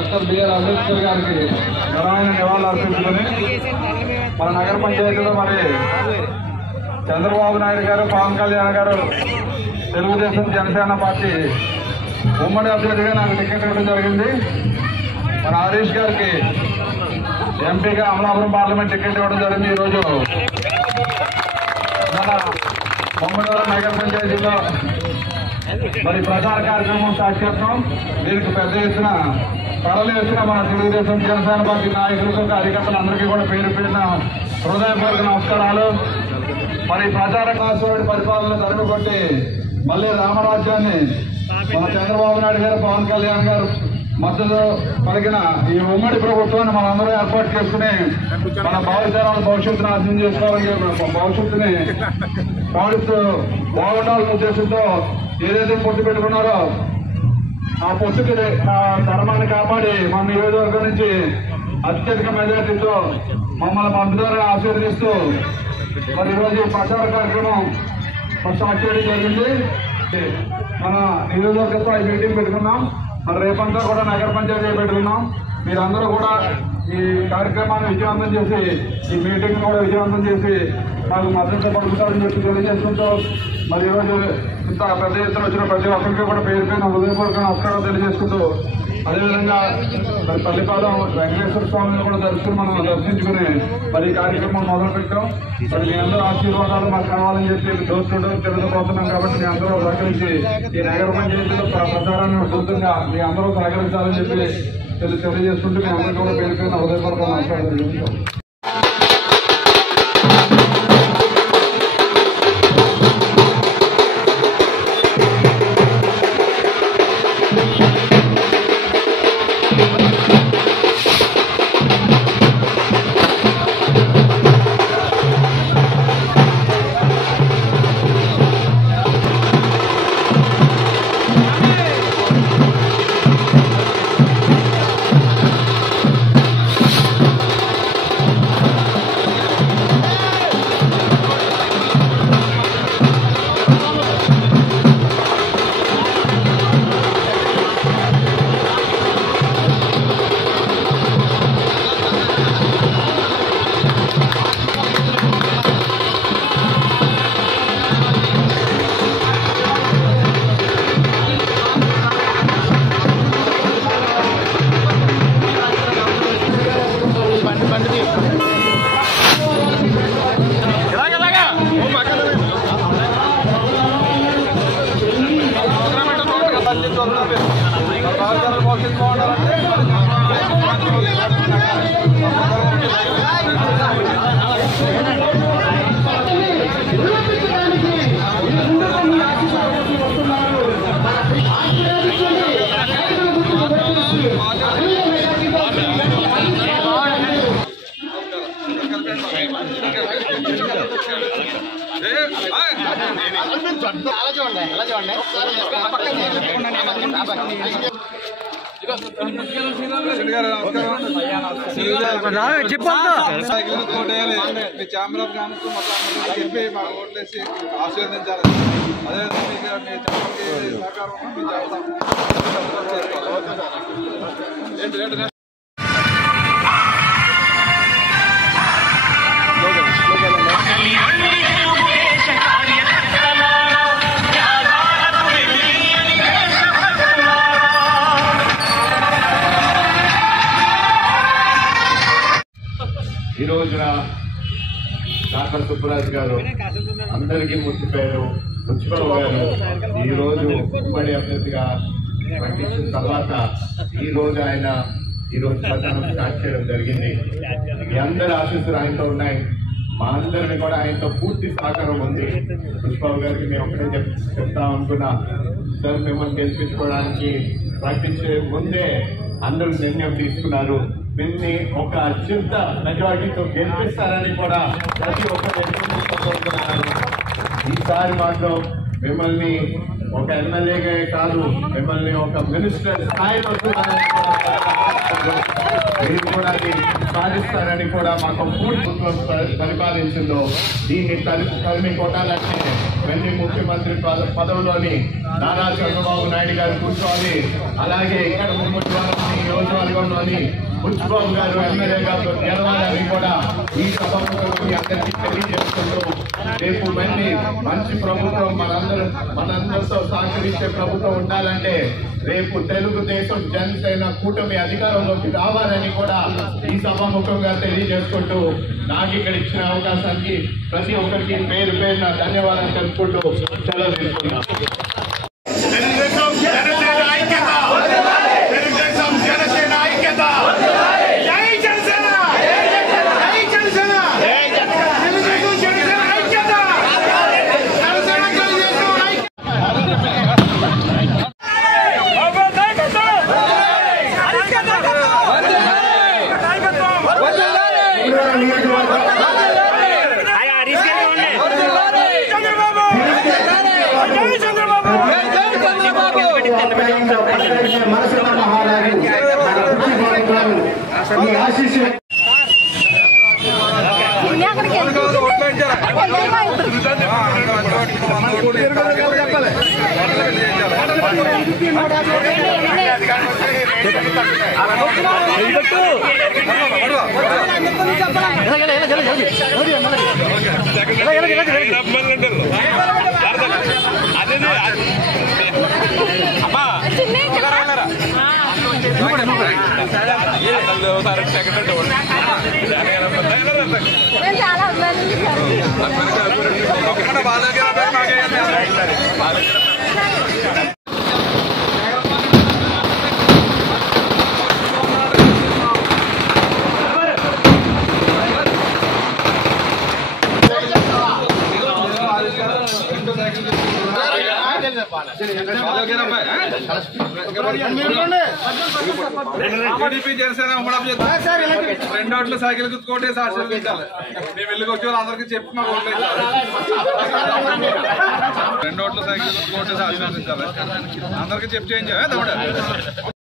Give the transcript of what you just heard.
Doctor BR Ambedkar గారికి ఘనమైన నివాళులు అర్పించుకుని మన నగర పంచాయతీలో మరి చంద్రబాబు నాయుడు గారు, పవన్ కళ్యాణ్ గారు తెలుగుదేశం జనసేన పార్టీ ఉమ్మడి అభ్యర్థిగా నాకు టికెట్ ఇవ్వడం జరిగింది. మన హరీష్ గారికి ఎంపీగా అమలాపురం పార్లమెంట్ టికెట్ ఇవ్వడం జరిగింది. ఈరోజు మన బొమ్మడవరం నగర పంచాయతీలో మరి ప్రచార కార్యక్రమం స్టార్ట్ చేస్తాం. దీనికి పెద్ద ఎత్తున తరలి వచ్చిన మన తెలుగుదేశం జనసేన పార్టీ నాయకులకు, కార్యకర్తలందరికీ కూడా పేరు పేరున హృదయపూర్వక నమస్కారాలు. మరి ప్రచార కాశ్వాడి పరిపాలన తరిమికొట్టి మళ్ళీ రామరాజ్యాన్ని మన చంద్రబాబు నాయుడు గారు, పవన్ కళ్యాణ్ గారు మద్దతు కలిగిన ఈ ఉమ్మడి ప్రభుత్వాన్ని మనందరూ ఏర్పాటు చేసుకుని మన భావితరాల భవిష్యత్తును అర్థం చేసుకోవాలని, భవిష్యత్తుని పాలిస్తూ బాగుండాలనే ఉద్దేశంతో ఏదైతే పొత్తు పెట్టుకున్నారో ఆ పొత్తుకి ధర్మాన్ని కాపాడి మన నియోజకవర్గం నుంచి అత్యధిక మెజార్టీతో మమ్మల్ని పంపుదారుగా ఆశీర్వదిస్తూ మరి ఈరోజు ప్రచార కార్యక్రమం స్టార్ట్ చేయడం జరిగింది. మన నియోజకవర్గ స్థాయి మీటింగ్ పెట్టుకున్నాం. మరి రేపంతా కూడా నగర పంచాయతీ పెట్టుకున్నాం. మీరందరూ కూడా ఈ కార్యక్రమాన్ని విజయవంతం చేసి, ఈ మీటింగ్ కూడా విజయవంతం చేసి మాకు మద్దతు పలుకుతారని చెప్పి తెలియజేసుకుంటూ మరి ఈరోజు ఇంత పెద్ద ఎత్తున వచ్చిన ప్రతి ఒక్కరికి కూడా పేరు పేరున హృదయపూర్వక నమస్కారం తెలియజేసుకుంటూ, అదేవిధంగా మరి పల్లిపాదం వెంకటేశ్వర స్వామిని కూడా దర్శించుకుని మరి ఈ కార్యక్రమం మొదలు పెట్టాం. మరి మీ అందరూ ఆశీర్వాదాలు మాకు కావాలని చెప్పి డోర్ టు డోర్ తిరగబోతున్నాం. కాబట్టి మీ అందరూ సహకరించి ఈ నగర పంచాయతీలో ప్రచారాన్ని పూర్తిగా మీ అందరూ సహకరించాలని చెప్పి తెలియజేసుకుంటూ మీ అందరికీ కూడా పేరు పేరున హృదయపూర్వక నమస్కారం తెలియజేస్తాం. ఛాంబర్ ఆఫ్ కామర్స్ మొత్తం చెప్పి మా ఓట్లేసి ఆశీర్వదించాలి. అదేవిధంగా మీ ఛాంబర్కి సహకారం మేము చేస్తాం. ఈ రోజున డాక్టర్ సుబ్బరాజు గారు అందరికీ ముచ్చిపోయారు. ముచ్చిబాబు గారు ఈ రోజు ఉమ్మడి అభ్యర్థిగా ప్రకటించిన తర్వాత ఈ రోజు ప్రచారం స్టార్ట్ చేయడం జరిగింది. మీ అందరి ఆశీస్సులు ఆయనతో ఉన్నాయి. మా అందరినీ కూడా ఆయనతో పూర్తి సహకారం ఉంది. ముచ్చిబాబు గారికి మేము ఒకటే చెప్తాం అనుకున్నా, సార్ మిమ్మల్ని గెలిపించుకోవడానికి ప్రకటించే ముందే అందరూ నిర్ణయం తీసుకున్నారు. మిమ్మల్ని ఒక అత్యంత మెజారిటీతో గెలిపిస్తారని కూడా ప్రతి ఒక్కరు కోరుకుంటున్నారు. ఈసారి మాత్రం మిమ్మల్ని ఒక ఎమ్మెల్యేగా కాదు, మిమ్మల్ని ఒక మినిస్టర్ స్థాయిలో మీరు కూడా సాధిస్తారని కూడా మాకు పూర్తి పరిపాలించిందో దీన్ని కలిమి కొట్టాలంటే వెండి ముఖ్యమంత్రి పదవిలోని నారా చంద్రబాబు నాయుడు గారు కూర్చోవాలి. అలాగే ఇక్కడ ముఖ్యమంత్రి నియోజకవర్గంలోని బుచ్చిబాబు గారు ఎమ్మెల్యేగా గెలవాలని కూడా ఈ సభాముఖంగా అందరికీ తెలియజేసుకుంటూ రేపు మంచి ప్రభుత్వం మనందరితో సహకరించే ప్రభుత్వం ఉండాలంటే రేపు తెలుగుదేశం జనసేన కూటమి అధికారంలోకి రావాలని కూడా ఈ సభాముఖంగా తెలియజేసుకుంటూ నాకు ఇక్కడ ఇచ్చిన అవకాశానికి ప్రతి ఒక్కరికి పేరు పేరున ధన్యవాదాలు తెలుపుకుంటూ సెలవు తీసుకున్నాం. జనసేన రెండోట్లు సైకిల్ గుర్తుకోటేసి ఆశీర్వదించాలి. మేము వెళ్ళికి వచ్చే అందరికి చెప్పి మా ఓట్లు రెండోట్లు సైకిల్ గుర్తుకోటేసి ఆశీర్వదించాలి. అందరికి చెప్పి చేయించాలి.